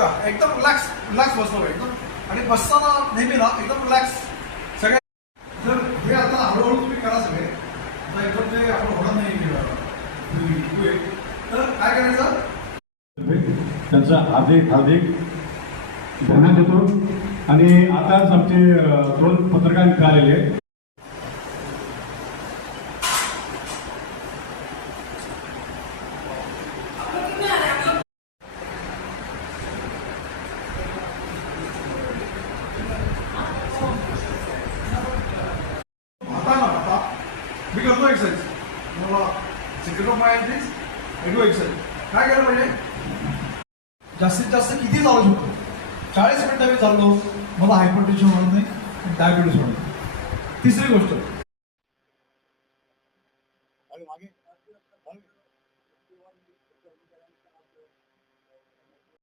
बघा, एकदम relax relax बसलो एकदम. आणि बसताना नेहमी ना एकदम रिलॅक्स सगळ्या. जर हे आता हळूहळू तुम्ही करा सगळे. आता एकदम ते आपण होणार नाही तर काय करायचं, त्यांचा हार्दिक हार्दिक धन्यवाद देतो. आणि आताच आमचे 2 पत्रकार मित्र आलेले आहेत. मी करतो एक्सरसाइज. मला secret of my this I do exercise. काय केलं पाहिजे, जास्तीत जास्त किती चालू शकतो. 40 मिनिटं मी चाललो, मला हायपरटेन्शन होणार नाही, डायबिटीस होणार. तिसरी गोष्ट,